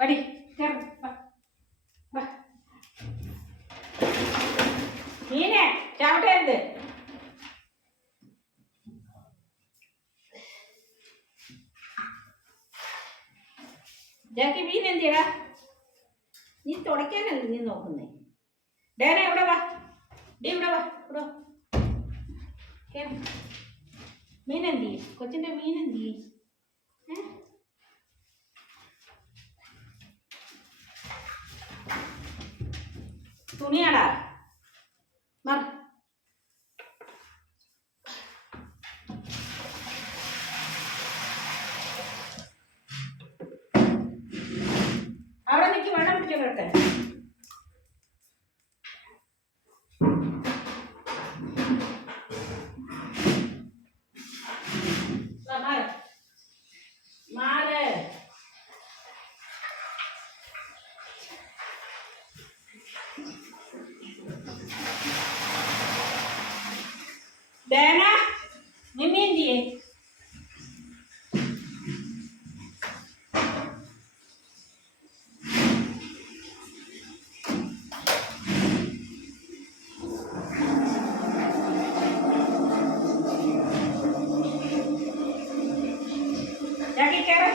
വടി കേറ് വാ. മീനെ ചവിട്ടരുത്. ജാക്കി മീൻ എന്തിയടാ? നീ തുടയ്ക്കാനല്ലേ നീ നോക്കുന്നേ? ഡേന ഇവിടെ വാ, ഡേ ഇവിടെ വാ, ഇവിടെ മീൻ എന്തി? കൊച്ചിൻ്റെ മീൻ എന്തി? തുണിയാടാ മർ. അവിടെ നിൽക്കി വെള്ളം പിടിച്ചോ കേട്ടെ. മാറ് ഡേന മിമ്മി എന്തിയേ? ജാക്കി കേറ്.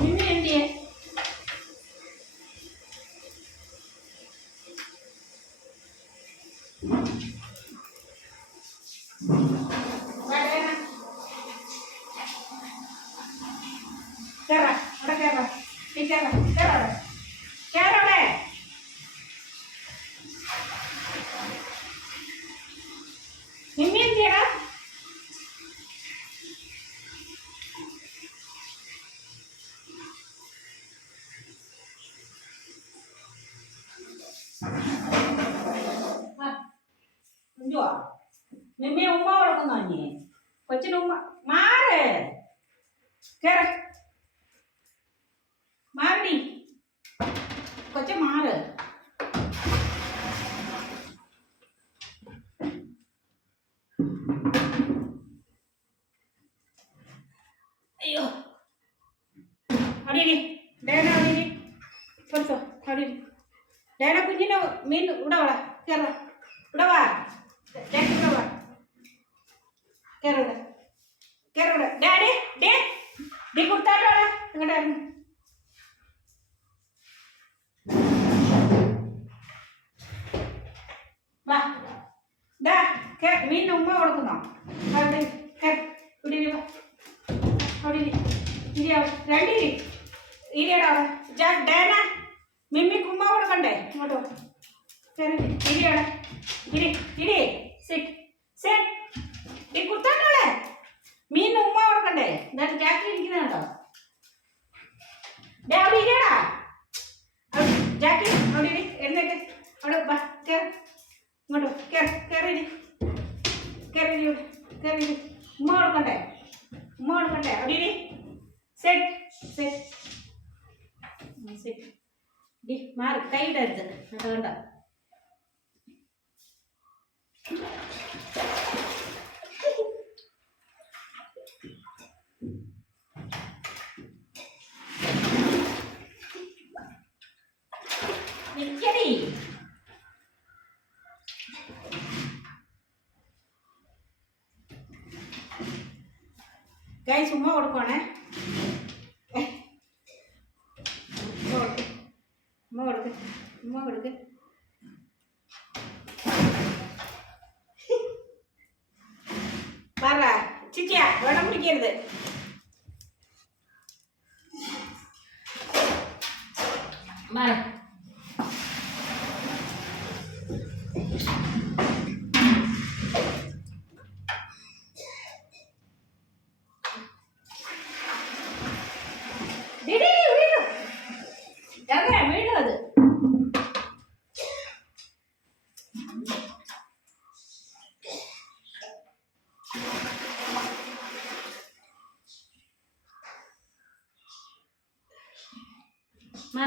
മിമ്മി എന്തിയേ? കേറാ അവിടെ കേറാ. കേറാ കേറാ കേറവിടെ. മിമ്മി എന്തിയടാ? എന്തുവാ മിമ്മി ഉമ്മ കൊടുക്കുന്നോ? നീ കൊച്ചിന് ഉമ്മ മാറ്. കേറ മാറി കൊച്ച മാറ്. അയ്യോ അവിടെ ഡേന അവിടെ കൊടുത്തോ. അവിടെ ഡേന കുഞ്ഞിന് മീൻ ഇവിടെ വാ. കേറ ഇവിടെ വാ. ഇവിടെ വാ. കേറ കേറ ഡാഡി ഡേ ഡി കൊടുത്താലോ ഇങ്ങോട്ടായിരുന്നു. വാ ഡാ മീനിന് ഉമ്മ കൊടുക്കുന്നോ? അവിടെ ഇവിടെ അവിടെ രണ്ട് ഇരിയടാ. ഡേന മിമ്മിക്ക് ഉമ്മ കൊടുക്കണ്ടേ? ഇങ്ങോട്ടോ ഇരിയടാ. ഇരി ഇരി സിറ്റ് സിറ്റ്. ഈ കുത്താനോളെ മീനിന് ഉമ്മ കൊടുക്കണ്ടേ? എന്നിട്ട് ജാക്കി ഇരിക്കുന്ന കേട്ടോ. ഡേ അവിടെ ഇരിയടാ. ജാക്കി അവിടെ ഇരി. എഴുന്നേക്ക് അവിടെ വാ. കയറി ഇങ്ങോട്ടോ. കയറി കയറി ഉമ്മ കൊടുക്കണ്ടേ? ഉമ്മ കൊടുക്കണ്ടേ? അവിടെ ഇരി. Set set set. ഡി മാറി കൈ ഇടരുത്. അതുകൊണ്ട നിക്കടി. ഗൈസ് ഉമ്മ കൊടുക്കുവാണേ. ഉമ്മ കൊടുക്ക്. പറ ചിച്ചിയാ വെള്ളം കുടിക്കരുത്. മാറ വീഴും അത്. മാ